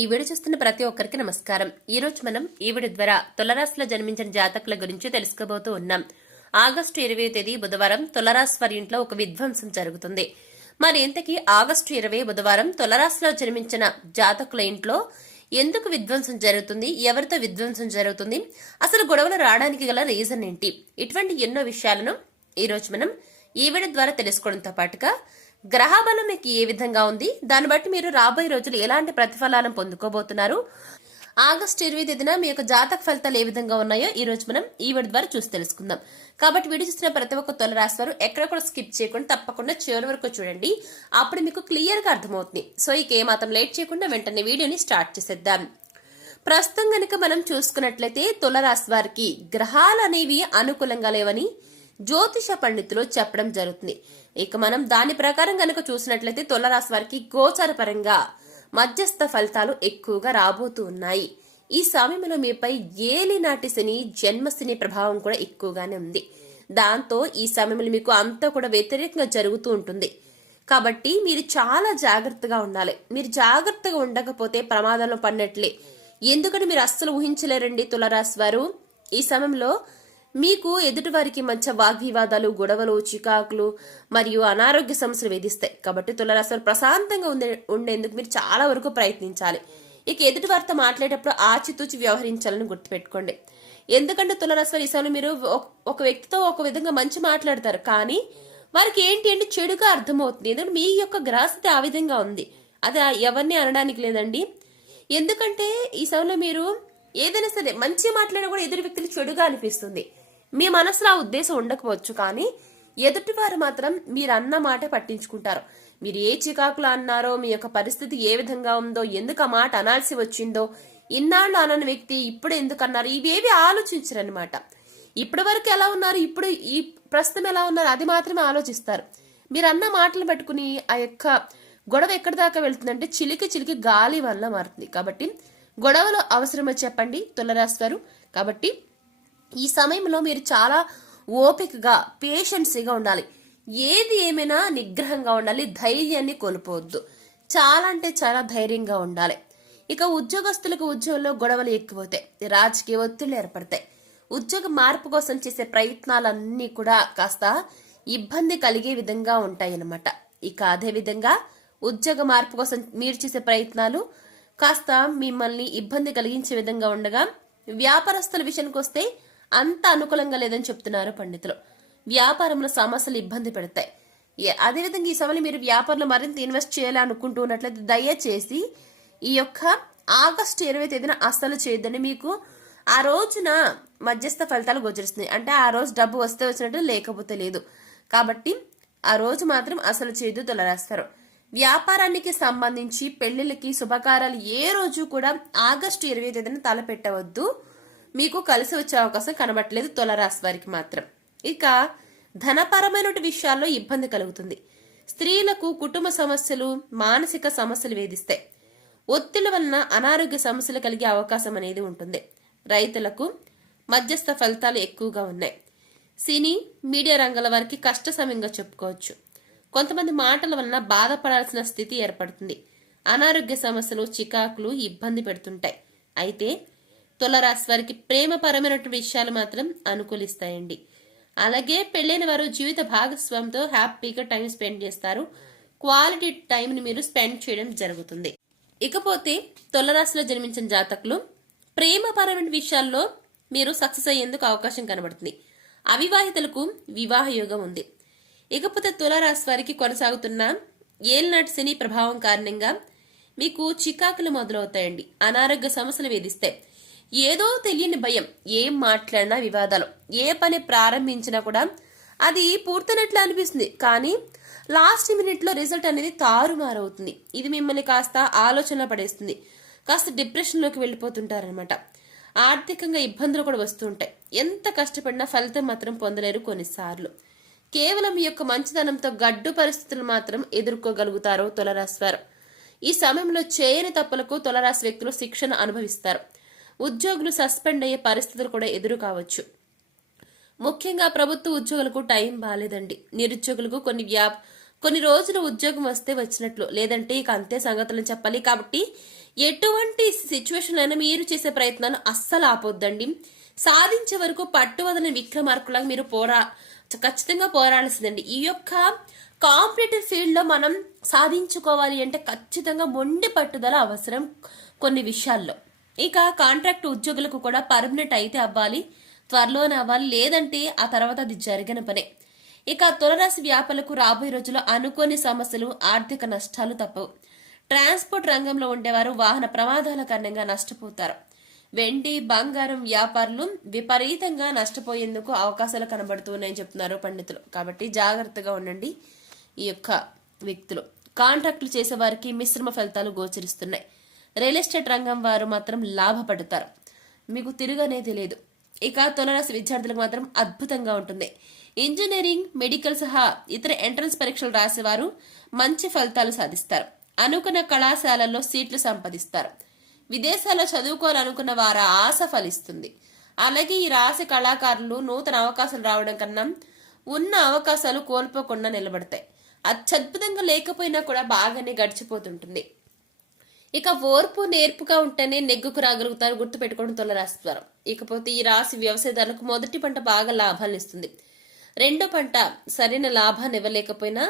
ఈ వీడియో చూస్తున్న ప్రతి ఒక్కరికి నమస్కారం. ఈ రోజు మనం ఈ వీడియో ద్వారా తులరాశిలో జన్మించిన జాతకుల గురించి తెలుసుకోబోతూ ఉన్నాం. ఆగస్టు ఇరవై తేదీ బుధవారం తులరాశి వారి ఇంట్లో ఒక విధ్వంసం జరుగుతుంది. మరి ఇంతకీ ఆగస్టు ఇరవై బుధవారం తులరాశిలో జన్మించిన జాతకుల ఇంట్లో ఎందుకు విధ్వంసం జరుగుతుంది? ఎవరితో విధ్వంసం జరుగుతుంది? అసలు గొడవలు రావడానికి గల రీజన్ ఏంటి? ఇటువంటి ఎన్నో విషయాలను ఈ రోజు మనం ఈ వీడియో ద్వారా తెలుసుకోవడంతో పాటుగా గ్రహబలం మీకు ఏ విధంగా ఉంది? దాన్ని బట్టి మీరు రాబోయే రోజులు ఎలాంటి ప్రతిఫలాలను పొందుకోబోతున్నారు? ఆగస్టు ఇరవై తేదీన మీ యొక్క జాతక ఫలితాలు ఏ విధంగా ఉన్నాయో ఈ రోజు మనం ఈ వీడియో ద్వారా చూసి తెలుసుకుందాం. కాబట్టి వీడియో చూసిన ప్రతి ఒక్క తొలి రాశి వారు ఎక్కడ కూడా స్కిప్ చేయకుండా తప్పకుండా చివరి వరకు చూడండి. అప్పుడు మీకు క్లియర్గా అర్థమవుతుంది. సో ఇక ఏమాత్రం లేట్ చేయకుండా వెంటనే వీడియోని స్టార్ట్ చేసేద్దాం. ప్రస్తుతం కనుక మనం చూసుకున్నట్లయితే తులరాశి వారికి గ్రహాలు అనేవి అనుకూలంగా లేవని జ్యోతిష పండితులు చెప్పడం జరుగుతుంది. ఇక మనం దాని ప్రకారం కనుక చూసినట్లయితే తులరాశి వారికి గోచర పరంగా మధ్యస్థ ఫలితాలు ఎక్కువగా రాబోతూ ఉన్నాయి. ఈ సమయంలో మీపై ఏలినాటి శని జన్మశని ప్రభావం కూడా ఎక్కువగానే ఉంది. దాంతో ఈ సమయంలో మీకు అంతా కూడా వ్యతిరేకంగా జరుగుతూ ఉంటుంది. కాబట్టి మీరు చాలా జాగ్రత్తగా ఉండాలి. మీరు జాగ్రత్తగా ఉండకపోతే ప్రమాదంలో పడినట్లే. ఎందుకంటే మీరు అస్సలు ఊహించలేరండి తులరాశి వారు. ఈ సమయంలో మీకు ఎదుటివారికి మధ్య వాగ్వివాదాలు గొడవలు చికాకులు మరియు అనారోగ్య సమస్యలు వేధిస్తాయి. కాబట్టి తులరాశి ప్రశాంతంగా ఉండే ఉండేందుకు మీరు చాలా వరకు ప్రయత్నించాలి. ఇక ఎదుటి వారితో మాట్లాడేటప్పుడు ఆచితూచి వ్యవహరించాలని గుర్తుపెట్టుకోండి. ఎందుకంటే తులరాశి ఈసారి ఈ మీరు ఒక- ఒక వ్యక్తితో ఒక విధంగా మంచి మాట్లాడతారు. కానీ వారికి ఏంటి అంటే చెడుగా అర్థమవుతుంది. ఎందుకంటే మీ యొక్క గ్రహస్థితి ఆ విధంగా ఉంది. అది ఎవరిని అనడానికి లేదండి. ఎందుకంటే ఈ సమయంలో మీరు ఏదైనా సరే మంచి మాట్లాడినా కూడా ఎదురు వ్యక్తులు చెడుగా అనిపిస్తుంది. మీ మనసులో ఆ ఉద్దేశం ఉండకపోవచ్చు కానీ ఎదుటివారు మాత్రం మీరు అన్న మాట పట్టించుకుంటారు. మీరు ఏ చికాకులు అన్నారో మీ యొక్క పరిస్థితి ఏ విధంగా ఉందో ఎందుకు ఆ మాట అనాల్సి వచ్చిందో ఇన్నాళ్ళు అనని వ్యక్తి ఇప్పుడు ఎందుకు అన్నారు ఇవేవి ఆలోచించరనమాట ఇప్పటి వరకు ఎలా ఉన్నారు ఇప్పుడు ఈ ప్రస్తుతం ఎలా ఉన్నారు అది మాత్రమే ఆలోచిస్తారు. మీరు అన్న మాటలు పెట్టుకుని ఆ యొక్క గొడవ ఎక్కడి దాకా వెళ్తుందంటే చిలికి చిలికి గాలి వల్ల మారుతుంది. కాబట్టి గొడవలు అవసరమో చెప్పండి తులరాస్తారు కాబట్టి ఈ సమయంలో మీరు చాలా ఓపికగా పేషెన్సీగా ఉండాలి. ఏది ఏమైనా నిగ్రహంగా ఉండాలి ధైర్యాన్ని కోల్పోవద్దు. చాలా అంటే చాలా ధైర్యంగా ఉండాలి. ఇక ఉద్యోగస్తులకు ఉద్యోగంలో గొడవలు ఎక్కువవుతాయి. రాజకీయ ఒత్తిళ్ళు ఏర్పడతాయి. ఉద్యోగ మార్పు కోసం చేసే ప్రయత్నాలన్నీ కూడా కాస్త ఇబ్బంది కలిగే విధంగా ఉంటాయన్నమాట. ఇక అదే విధంగా ఉద్యోగ మార్పు కోసం మీరు చేసే ప్రయత్నాలు కాస్త మిమ్మల్ని ఇబ్బంది కలిగించే విధంగా ఉండగా వ్యాపారస్తుల విషయానికి వస్తే అంత అనుకూలంగా లేదని చెప్తున్నారు పండితులు. వ్యాపారంలో సమస్యలు ఇబ్బంది పెడతాయి. అదేవిధంగా ఈ సమయంలో మీరు వ్యాపారంలో మరింత ఇన్వెస్ట్ చేయాలి అనుకుంటూ ఉన్నట్లయితే దయచేసి ఈ యొక్క ఆగస్టు ఇరవై తేదీన అస్సలు చేయొద్దని మీకు ఆ రోజున మధ్యస్థ ఫలితాలు గోచరిస్తున్నాయి. అంటే ఆ రోజు డబ్బు వస్తే వచ్చినట్టు లేకపోతే లేదు. కాబట్టి ఆ రోజు మాత్రం అసలు చేయదు తొలరాస్తారు. వ్యాపారానికి సంబంధించి పెళ్ళిళ్ళకి శుభకార్యాలు ఏ రోజు కూడా ఆగస్టు ఇరవై తేదీన తలపెట్టవద్దు. మీకు కలిసి వచ్చే అవకాశం కనబట్టలేదు తులరాశి వారికి మాత్రం. ఇక ధనపరమైన విషయాల్లో ఇబ్బంది కలుగుతుంది. స్త్రీలకు కుటుంబ సమస్యలు మానసిక సమస్యలు వేధిస్తాయి ఒత్తిడి వలన అనారోగ్య సమస్యలు కలిగే అవకాశం అనేది ఉంటుంది. రైతులకు మధ్యస్థ ఫలితాలు ఎక్కువగా ఉన్నాయి. సినీ మీడియా రంగాల వారికి కష్ట సమయంగా చెప్పుకోవచ్చు. కొంతమంది మాటల వలన బాధపడాల్సిన స్థితి ఏర్పడుతుంది. అనారోగ్య సమస్యలు చికాకులు ఇబ్బంది పెడుతుంటాయి. అయితే తులరాశి వారికి ప్రేమపరమైనటువంటి విషయాలు మాత్రం అనుకూలిస్తాయండి. అలాగే పెళ్ళైన వారు జీవిత భాగస్వామితో హ్యాపీగా టైం స్పెండ్ చేస్తారు. క్వాలిటీ టైంని మీరు స్పెండ్ చేయడం జరుగుతుంది. ఇకపోతే తులరాశిలో జన్మించిన జాతకులు ప్రేమపరమైన విషయాల్లో మీరు సక్సెస్ అయ్యేందుకు అవకాశం కనబడుతుంది. అవివాహితులకు వివాహ యోగం ఉంది. ఇకపోతే తులారాశి వారికి కొనసాగుతున్న ఏల్నాటి శని ప్రభావం కారణంగా మీకు చికాకులు మొదలవుతాయండి. అనారోగ్య సమస్యలు వేధిస్తాయి. ఏదో తెలియని భయం ఏం మాట్లాడినా వివాదాలు ఏ పని ప్రారంభించినా కూడా అది పూర్తయినట్లు అనిపిస్తుంది. కానీ లాస్ట్ మినిట్లో రిజల్ట్ అనేది తారుమారవుతుంది. ఇది మిమ్మల్ని కాస్త ఆలోచన పడేస్తుంది. కాస్త డిప్రెషన్లోకి వెళ్ళిపోతుంటారనమాట ఆర్థికంగా ఇబ్బందులు కూడా వస్తుంటాయి. ఎంత కష్టపడినా ఫలితం మాత్రం పొందలేరు కొన్నిసార్లు. కేవలం ఈ యొక్క మంచితనంతో గడ్డు పరిస్థితులు మాత్రం ఎదుర్కోగలుగుతారు తులరాశి వారు. ఈ సమయంలో చేయని తప్పులకు తులరాశి వ్యక్తులు శిక్షణ అనుభవిస్తారు. ఉద్యోగులు సస్పెండ్ అయ్యే పరిస్థితులు కూడా ఎదురు కావచ్చు. ముఖ్యంగా ప్రభుత్వ ఉద్యోగులకు టైం బాలేదండి. నిరుద్యోగులకు కొన్ని వ్యాప్ కొన్ని రోజులు ఉద్యోగం వస్తే వచ్చినట్లు. లేదంటే ఇక అంతే సంగతులను చెప్పాలి కాబట్టి ఎటువంటి సిచ్యువేషన్ అయినా మీరు చేసే ప్రయత్నాలు అస్సలు ఆపొద్దండి. సాధించే వరకు పట్టువదలని విక్రమార్కులాగా మీరు పోరా ఖచ్చితంగా పోరాడాల్సిందండి. ఈ యొక్క కాంపిటేటివ్ ఫీల్డ్లో మనం సాధించుకోవాలి అంటే ఖచ్చితంగా మొండి పట్టుదల అవసరం కొన్ని విషయాల్లో. ఇక కాంట్రాక్ట్ ఉద్యోగులకు కూడా పర్మనెంట్ అయితే అవ్వాలి త్వరలోనే అవ్వాలి లేదంటే ఆ తర్వాత అది జరిగిన పనే. ఇక తులరాశి వ్యాపారులకు రాబోయే రోజుల్లో అనుకోని సమస్యలు ఆర్థిక నష్టాలు తప్పవు. ట్రాన్స్పోర్ట్ రంగంలో ఉండేవారు వాహన ప్రమాదాల కారణంగా నష్టపోతారు. వెండి బంగారం వ్యాపారులు విపరీతంగా నష్టపోయేందుకు అవకాశాలు కనబడుతున్నాయని చెప్తున్నారు పండితులు. కాబట్టి జాగ్రత్తగా ఉండండి ఈ యొక్క వ్యక్తులు. కాంట్రాక్టులు చేసే వారికి మిశ్రమ ఫలితాలు గోచరిస్తున్నాయి. రియల్ ఎస్టేట్ రంగం వారు మాత్రం లాభపడతారు. మీకు తిరుగనే లేదు ఇక తులరాశి విద్యార్థులకు మాత్రం అద్భుతంగా ఉంటుంది. ఇంజనీరింగ్ మెడికల్ సహా ఇతర ఎంట్రన్స్ పరీక్షలు రాసేవారు మంచి ఫలితాలు సాధిస్తారు. అనుకున్న కళాశాలల్లో సీట్లు సంపాదిస్తారు. విదేశాల్లో చదువుకోవాలనుకున్న వారి ఆశ ఫలిస్తుంది. అలాగే ఈ రాశి కళాకారులు నూతన అవకాశాలు రావడం కన్నా ఉన్న అవకాశాలు కోల్పోకుండా నిలబడతాయి. అత్యద్భుతంగా లేకపోయినా కూడా బాగానే గడిచిపోతుంటుంది. ఇక ఓర్పు నేర్పుగా ఉంటేనే నెగ్గుకు రాగలుగుతారు గుర్తు పెట్టుకోవడం తొల రాశివారం. ఇకపోతే ఈ రాశి వ్యవసాయదారులకు మొదటి పంట బాగా లాభాలు ఇస్తుంది. రెండో పంట సరైన లాభాన్ని ఇవ్వలేకపోయినా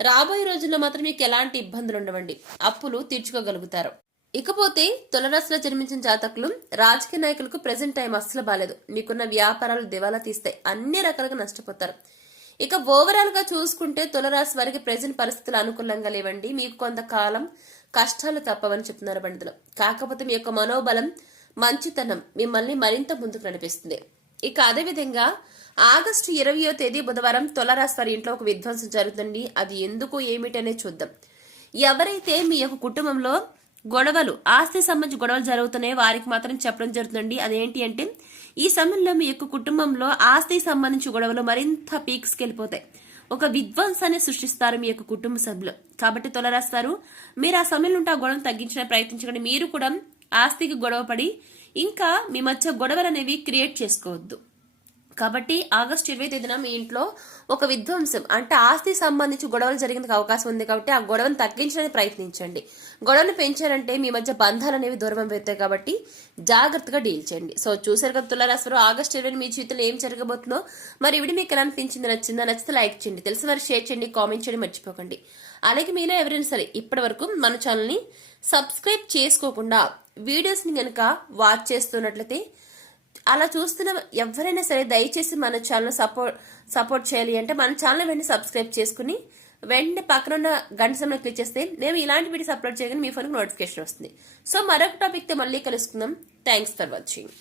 రాబోయే రోజుల్లో మాత్రం మీకు ఎలాంటి ఇబ్బందులు ఉండవండి. అప్పులు తీర్చుకోగలుగుతారు. ఇకపోతే తులరాశిలో జన్మించిన జాతకులు రాజకీయ నాయకులకు ప్రజెంట్ టైం అస్సలు బాగాలేదు మీకున్న వ్యాపారాలు దివాలా తీస్తాయి. అన్ని రకాలుగా నష్టపోతారు. ఇక ఓవరాల్గా చూసుకుంటే తులరాశి వారికి ప్రజెంట్ పరిస్థితులు అనుకూలంగా లేవండి. మీకు కొంతకాలం కష్టాలు తప్పవని చెప్తున్నారు పండితులు. కాకపోతే మీ యొక్క మనోబలం మంచితనం మిమ్మల్ని మరింత ముందుకు నడిపిస్తుంది. ఇక అదేవిధంగా ఆగస్టు ఇరవయో తేదీ బుధవారం తులరాశి వారి ఇంట్లో ఒక విధ్వంసం జరుగుతుంది అది ఎందుకు ఏమిటనే చూద్దాం. ఎవరైతే మీ యొక్క కుటుంబంలో గొడవలు ఆస్తి సంబంధించి గొడవలు జరుగుతున్నాయో వారికి మాత్రం చెప్పడం జరుగుతుందండి. అదేంటి అంటే ఈ సమయంలో మీ యొక్క కుటుంబంలో ఆస్తి సంబంధించి గొడవలు మరింత పీక్స్కి వెళ్ళిపోతాయి. ఒక విధ్వంసాన్ని సృష్టిస్తారు మీ యొక్క కుటుంబ సభ్యులు. కాబట్టి తొలరాస్తారు మీరు ఆ సమయంలో ఉంటే ఆ గొడవను తగ్గించడానికి ప్రయత్నించకండి. మీరు కూడా ఆస్తికి గొడవ పడి ఇంకా మీ మధ్య గొడవలు అనేవి క్రియేట్ చేసుకోవద్దు. కాబట్టి ఆగస్టు ఇరవై తేదీన మీ ఇంట్లో ఒక విధ్వంసం అంటే ఆస్తి సంబంధించి గొడవలు జరిగేందుకు అవకాశం ఉంది కాబట్టి ఆ గొడవను తగ్గించడానికి ప్రయత్నించండి. గొడవను పెంచారంటే మీ మధ్య బంధాలు అనేవి దూరం పెడతాయి కాబట్టి జాగ్రత్తగా డీల్ చేయండి. సో చూసారు కదా తులారాశివారు ఆగస్టు ఇరవై మీ జీవితంలో ఏం జరగబోతుందో మరి ఇవి మీకు ఎలా అనిపించింది నచ్చిందా నచ్చితే లైక్ చేయండి. తెలిసి మరి షేర్ చేయండి కామెంట్ చేయండి మర్చిపోకండి. అలాగే మీలో ఎవరైనా సరే ఇప్పటి వరకు మన ఛానల్ని సబ్స్క్రైబ్ చేసుకోకుండా వీడియోస్ని కనుక వాచ్ చేస్తున్నట్లయితే అలా చూస్తున్న ఎవరైనా సరే దయచేసి మన ఛానల్ సపోర్ట్ సపోర్ట్ చేయాలి అంటే మన ఛానల్ వెంటనే సబ్స్క్రైబ్ చేసుకుని వెంటనే పక్కన ఉన్న గంట సమయంలో క్లిక్ చేస్తే మేము ఇలాంటి వీడియోస్ అప్లోడ్ చేయగానే మీ ఫోన్కి నోటిఫికేషన్ వస్తుంది. సో మరొక టాపిక్తో మళ్ళీ కలుసుకుందాం. Thanks for watching